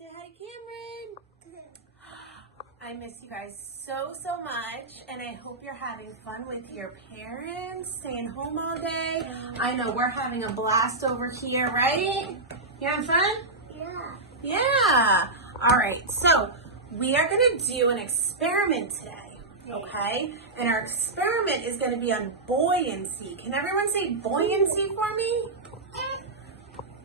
Say hi, Cameron. I miss you guys so much, and I hope you're having fun with your parents, staying home all day. I know we're having a blast over here, right? You having fun? Yeah. Yeah. All right, so we are going to do an experiment today, okay? And our experiment is going to be on buoyancy. Can everyone say buoyancy for me?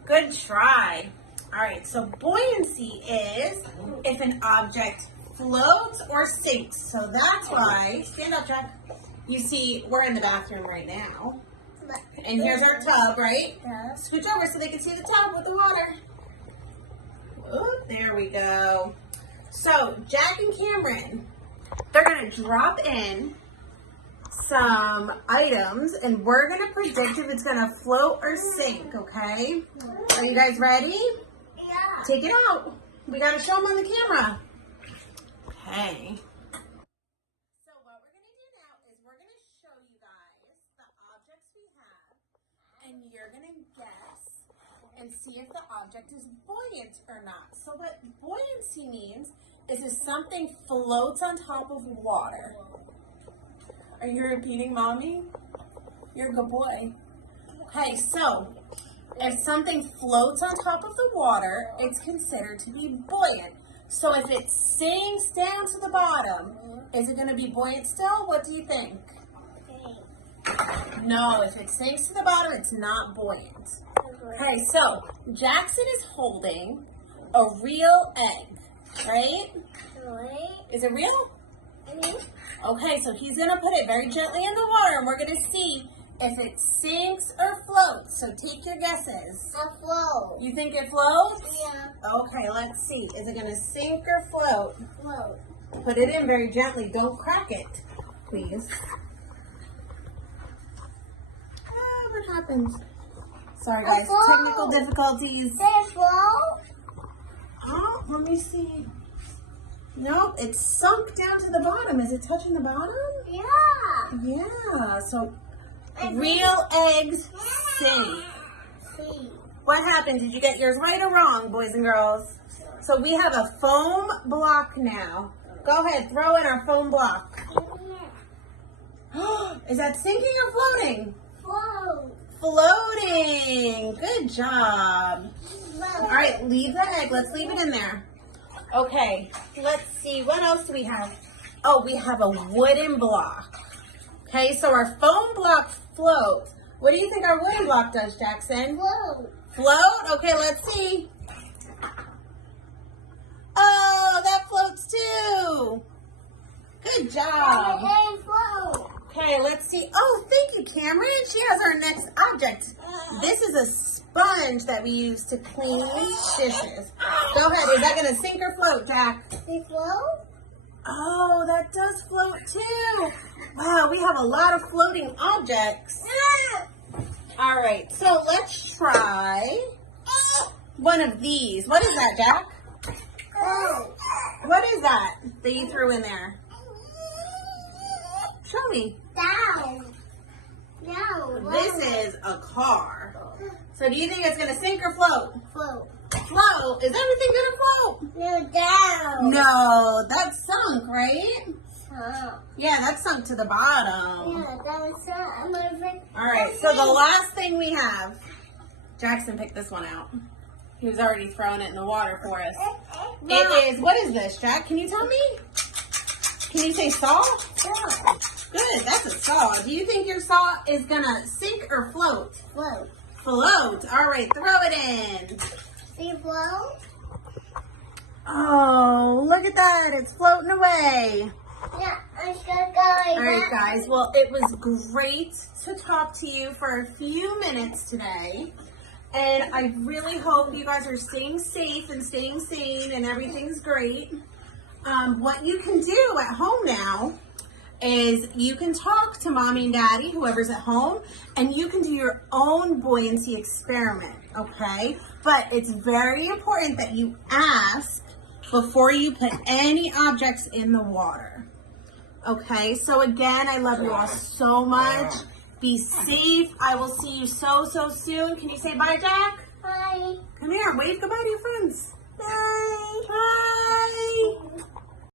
Good try. All right, so buoyancy is if an object floats or sinks. So that's why, stand up, Jack. You see, we're in the bathroom right now. And here's our tub, right? Yeah. Scooch over so they can see the tub with the water. Oh, there we go. So Jack and Cameron, they're gonna drop in some items and we're gonna predict if it's gonna float or sink, okay? Are you guys ready? Yeah. Take it out. We gotta show them on the camera. Okay. So what we're gonna do now is we're gonna show you guys the objects we have and you're gonna guess and see if the object is buoyant or not. So what buoyancy means is if something floats on top of water. Are you repeating, Mommy? You're a good boy. Okay, so if something floats on top of the water, it's considered to be buoyant. So if it sinks down to the bottom, is it going to be buoyant still? What do you think? No, if it sinks to the bottom, it's not buoyant. Okay, so Jackson is holding a real egg, right? Is it real? Okay, so he's going to put it very gently in the water, and we're going to see if it sinks or floats. So take your guesses. A float. You think it floats? Yeah. Okay, let's see. Is it going to sink or float? Float. Put it in very gently. Don't crack it, please. Ah, what happened? Sorry, guys. float. Technical difficulties. Did it float? Oh, let me see. Nope, it's sunk down to the bottom. Is it touching the bottom? Yeah. Yeah, so real eggs sink. See. What happened? Did you get yours right or wrong, boys and girls? So we have a foam block now. Go ahead, throw in our foam block. Is that sinking or floating? Float. Floating. Good job. All right, leave the egg. Let's leave it in there. Okay, let's see. What else do we have? Oh, we have a wooden block. Okay, so our foam block floats. What do you think our wooden block does, Jackson? Float. Float? Okay, let's see. Oh, that floats too. Good job. It float. Okay, let's see. Oh, thank you, Cameron. She has our next object. This is a sponge that we use to clean dishes. Go ahead. Is that going to sink or float, Jack? It float? Oh, that does float too. Wow, we have a lot of floating objects. All right, so let's try one of these. What is that, Jack? What is that you threw in there? Show me. Down. No. This is a car. So do you think it's going to sink or float? Float. Float. Is everything going to float? No, down. No, that's sunk, right? Huh. Yeah, that's sunk to the bottom. Yeah, that was All right, so the last thing we have, Jackson picked this one out. He was already throwing it in the water for us. It is, what is this, Jack? Can you tell me? Can you say saw? Yeah. Good, that's a saw. Do you think your saw is going to sink or float? Float. Float. All right, throw it in. See float? Oh, look at that. It's floating away. Yeah, I'm still going. All right, guys. Well, it was great to talk to you for a few minutes today. And I really hope you guys are staying safe and staying sane and everything's great. What you can do at home now is you can talk to Mommy and Daddy, whoever's at home, and you can do your own buoyancy experiment, okay? But it's very important that you ask before you put any objects in the water. Okay, so again, I love you all so much. Be safe. I will see you so soon. Can you say bye, Jack? Bye. Come here, wave goodbye to your friends.